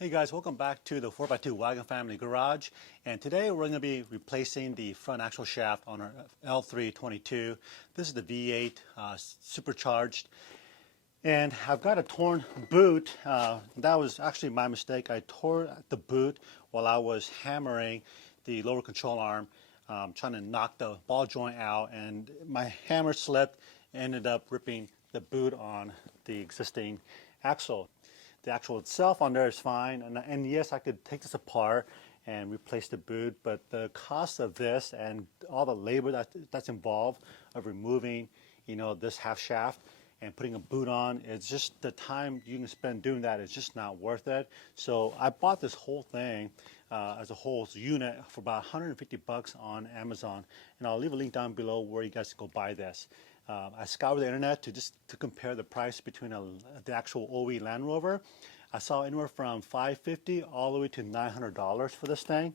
Hey guys, welcome back to the 4x2 Wagon Family Garage, and today we're going to be replacing the front axle shaft on our L322. This is the V8 supercharged, and I've got a torn boot. That was actually my mistake. I tore the boot while I was hammering the lower control arm, trying to knock the ball joint out, and my hammer slipped and ended up ripping the boot on the existing axle. The axle itself on there is fine, and yes, I could take this apart and replace the boot, but the cost of this and all the labor that's involved of removing, this half shaft and putting a boot on, it's just the time you can spend doing that is just not worth it. So I bought this whole thing as a whole unit for about 150 bucks on Amazon, and I'll leave a link down below where you guys can go buy this. I scoured the internet to compare the price between the actual OE Land Rover. I saw anywhere from $550 all the way to $900 for this thing.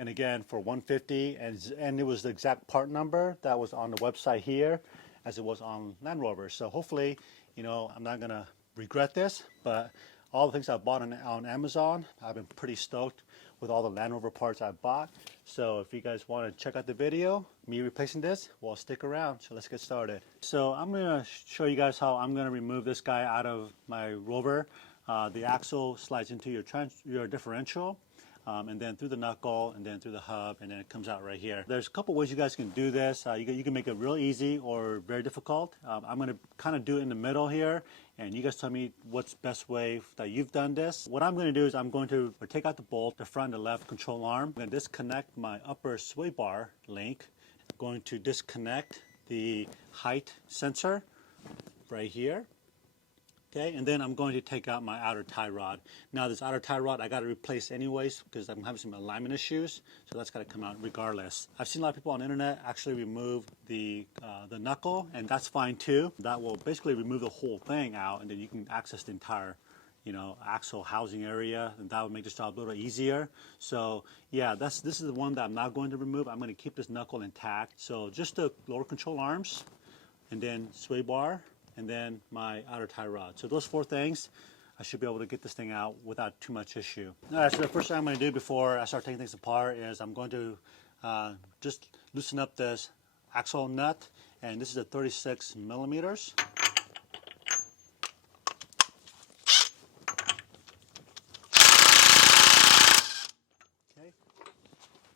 And again, for $150, and it was the exact part number that was on the website here as it was on Land Rover. So hopefully, I'm not gonna regret this, but all the things I bought on Amazon, I've been pretty stoked with all the Land Rover parts I bought. So if you guys want to check out the video, me replacing this, well, stick around. So let's get started. So I'm going to show you guys how I'm going to remove this guy out of my Rover. The axle slides into your differential, and then through the knuckle, and then through the hub, and then it comes out right here. There's a couple ways you guys can do this. You can make it real easy or very difficult. I'm going to kind of do it in the middle here, and you guys tell me what's the best way that you've done this. What I'm going to do is I'm going to take out the bolt, the front and the left control arm. I'm going to disconnect my upper sway bar link. I'm going to disconnect the height sensor right here. Okay, and then I'm going to take out my outer tie rod. Now this outer tie rod I got to replace anyways because I'm having some alignment issues, so that's got to come out regardless. I've seen a lot of people on the internet actually remove the knuckle, and that's fine too. That will basically remove the whole thing out, and then you can access the entire axle housing area, and that would make this job a little easier. So yeah, this is the one that I'm not going to remove. I'm going to keep this knuckle intact. So just the lower control arms, and then sway bar, and then my outer tie rod. So those four things, I should be able to get this thing out without too much issue. All right, so the first thing I'm going to do before I start taking things apart is I'm going to just loosen up this axle nut, and this is a 36 millimeters. Okay,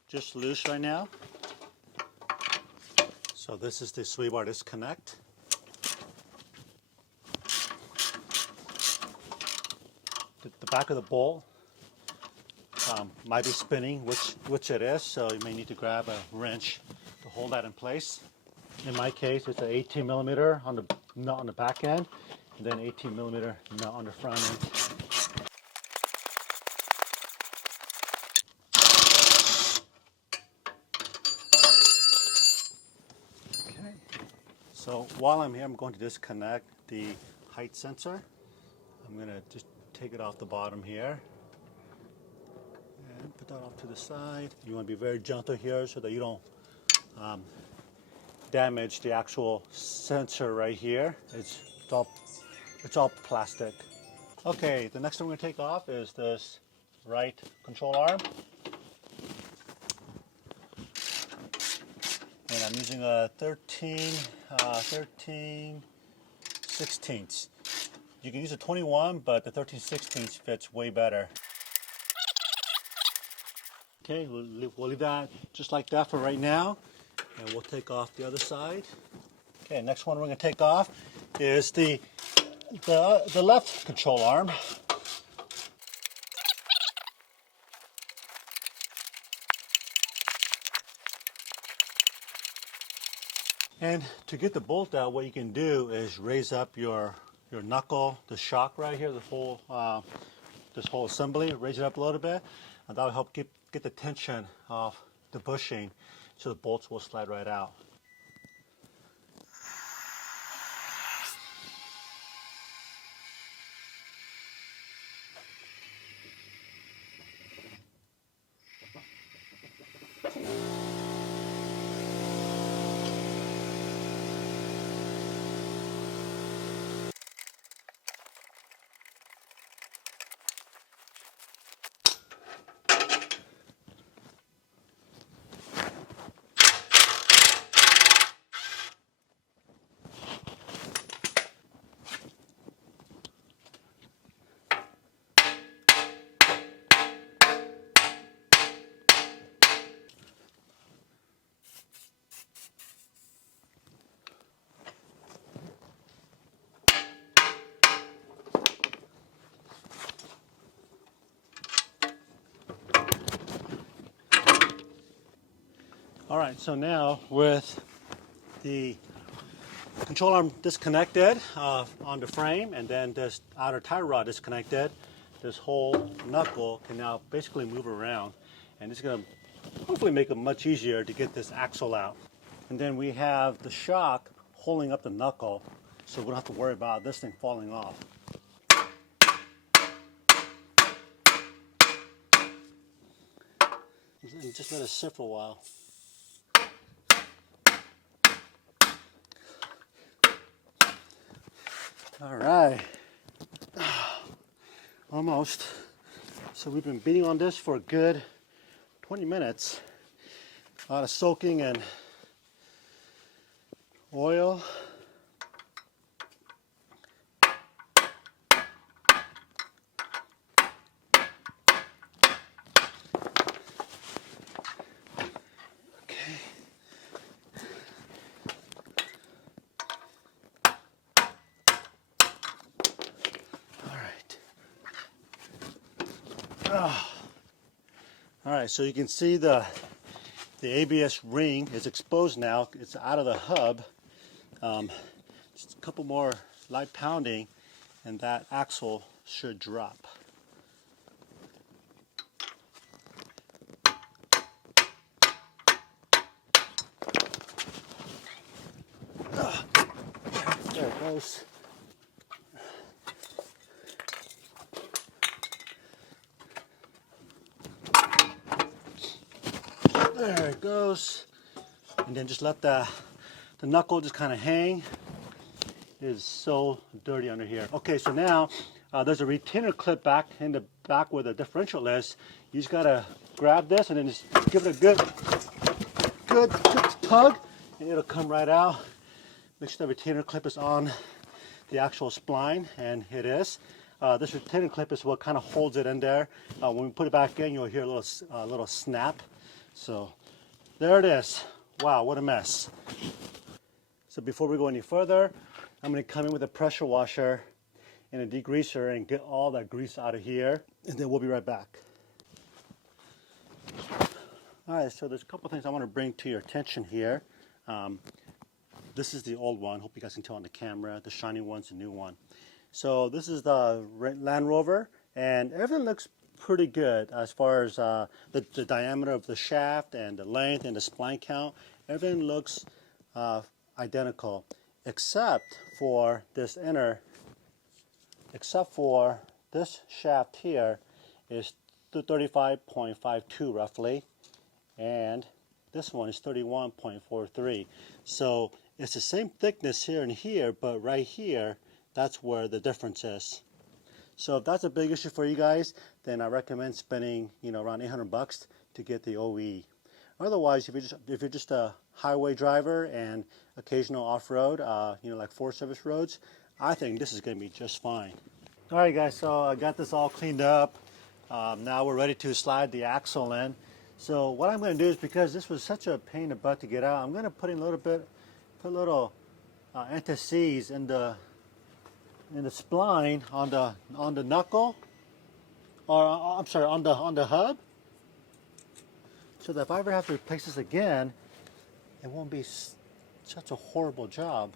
just loose right now. So this is the sway bar disconnect. The back of the bolt might be spinning, which it is, so you may need to grab a wrench to hold that in place. In my case, it's an 18 millimeter on the nut on the back end, and then 18 millimeter nut on the front end. Okay. So while I'm here, I'm going to disconnect the height sensor. I'm going to just take it off the bottom here and put that off to the side. You want to be very gentle here so that you don't damage the actual sensor right here. It's all plastic. Okay, the next thing we're going to take off is this right control arm. And I'm using a 13 16ths. You can use a 21, but the 13/16 fits way better. Okay, we'll leave that just like that for right now, and we'll take off the other side. Okay, next one we're going to take off is the left control arm. And to get the bolt out, what you can do is raise up your knuckle, the shock right here, this whole assembly, raise it up a little bit, and that will help get the tension off the bushing so the bolts will slide right out. All right, so now with the control arm disconnected on the frame, and then this outer tie rod disconnected, this whole knuckle can now basically move around, and it's going to hopefully make it much easier to get this axle out. And then we have the shock holding up the knuckle, so we don't have to worry about this thing falling off. And just let it sit for a while. All right, almost. So we've been beating on this for a good 20 minutes. A lot of soaking and oil. All right, so you can see the ABS ring is exposed now. It's out of the hub. Just a couple more light pounding, and that axle should drop. There it goes. There it goes. And then just let the knuckle just kind of hang. It is so dirty under here. Okay, so now there's a retainer clip back in the back where the differential is. You just gotta grab this and then just give it a good tug, and it'll come right out. Make sure the retainer clip is on the actual spline, and it is. This retainer clip is what kind of holds it in there. When we put it back in, you'll hear a little snap. So there it is. Wow, what a mess. So before we go any further, I'm going to come in with a pressure washer and a degreaser and get all that grease out of here, and then we'll be right back. All right, so there's a couple things I want to bring to your attention here. This is the old one. Hope you guys can tell on the camera. The shiny one's the new one. So this is the Land Rover, and everything looks pretty good as far as the diameter of the shaft and the length and the spline count. Everything looks identical, except for this shaft here is 35.52 roughly, and this one is 31.43. So it's the same thickness here and here, but right here, that's where the difference is. So if that's a big issue for you guys, then I recommend spending, around $800 to get the OE. Otherwise, if you're just a highway driver and occasional off-road, like Forest Service roads, I think this is going to be just fine. All right, guys. So I got this all cleaned up. Now we're ready to slide the axle in. So what I'm going to do is, because this was such a pain in the butt to get out, I'm going to put in a little anti-seize in the spline on the knuckle, or I'm sorry, on the hub, so that if I ever have to replace this again, it won't be such a horrible job.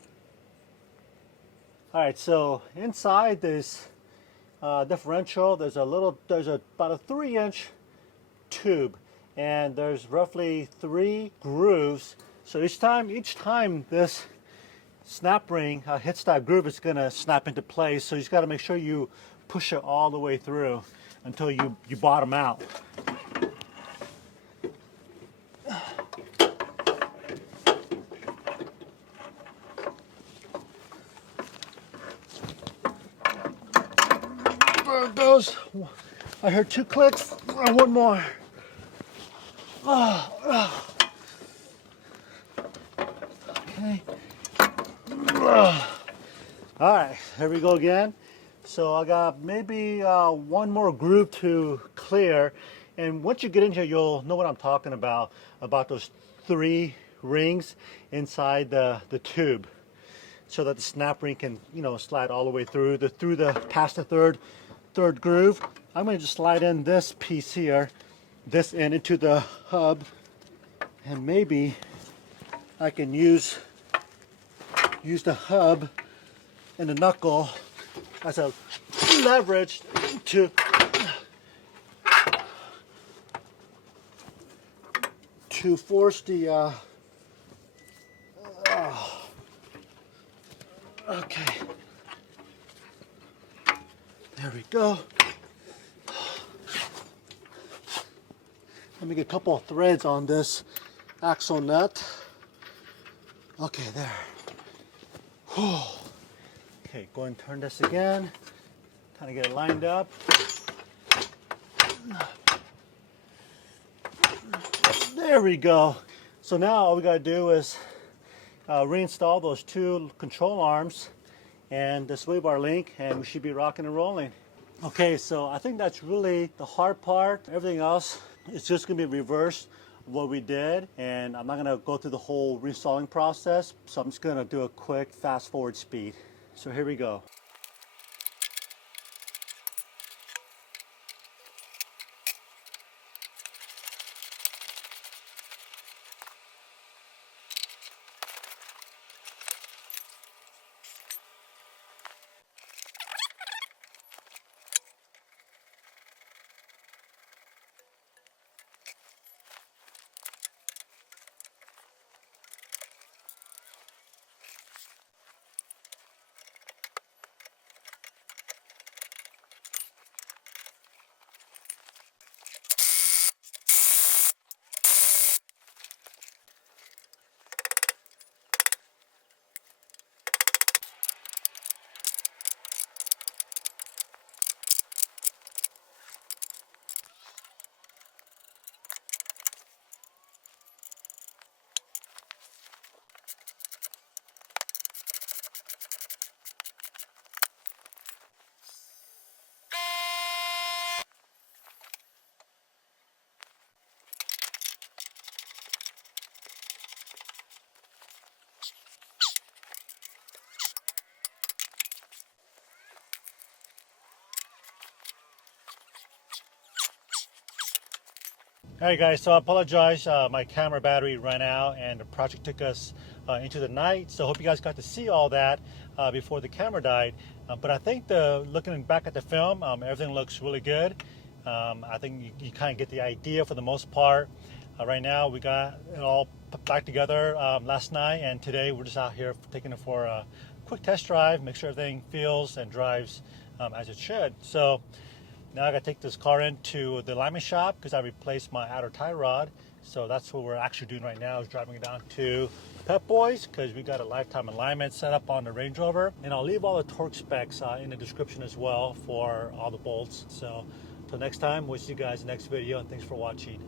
All right, so inside this differential, there's about a 3-inch tube, and there's roughly 3 grooves. So each time this snap ring hits that groove, it's going to snap into place. So you just got to make sure you push it all the way through until you bottom out. There it goes. I heard 2 clicks. One more. Okay. All right, here we go again. So I got maybe one more groove to clear, and once you get in here, you'll know what I'm talking about those 3 rings inside the tube, so that the snap ring can slide all the way through past the third groove. I'm going to just slide in this piece here, this end into the hub, and maybe I can use the hub and the knuckle as a leverage to force the okay, there we go. Let me get a couple of threads on this axle nut. Okay, there. Whew. Okay, go and turn this again. Kind of get it lined up. There we go. So now all we got to do is reinstall those two control arms and the sway bar link, and we should be rocking and rolling. Okay, so I think that's really the hard part. Everything else is just going to be reversed what we did, and I'm not going to go through the whole reinstalling process, so I'm just going to do a quick fast forward speed. So here we go. Alright guys, so I apologize, my camera battery ran out and the project took us into the night, so I hope you guys got to see all that before the camera died. But I think looking back at the film, everything looks really good. I think you kind of get the idea for the most part. Right now we got it all put back together last night, and today we're just out here taking it for a quick test drive, make sure everything feels and drives as it should. So now I gotta take this car into the alignment shop because I replaced my outer tie rod. So that's what we're actually doing right now, is driving it down to Pep Boys because we got a lifetime alignment set up on the Range Rover. And I'll leave all the torque specs in the description as well for all the bolts. So until next time, we'll see you guys in the next video, and thanks for watching.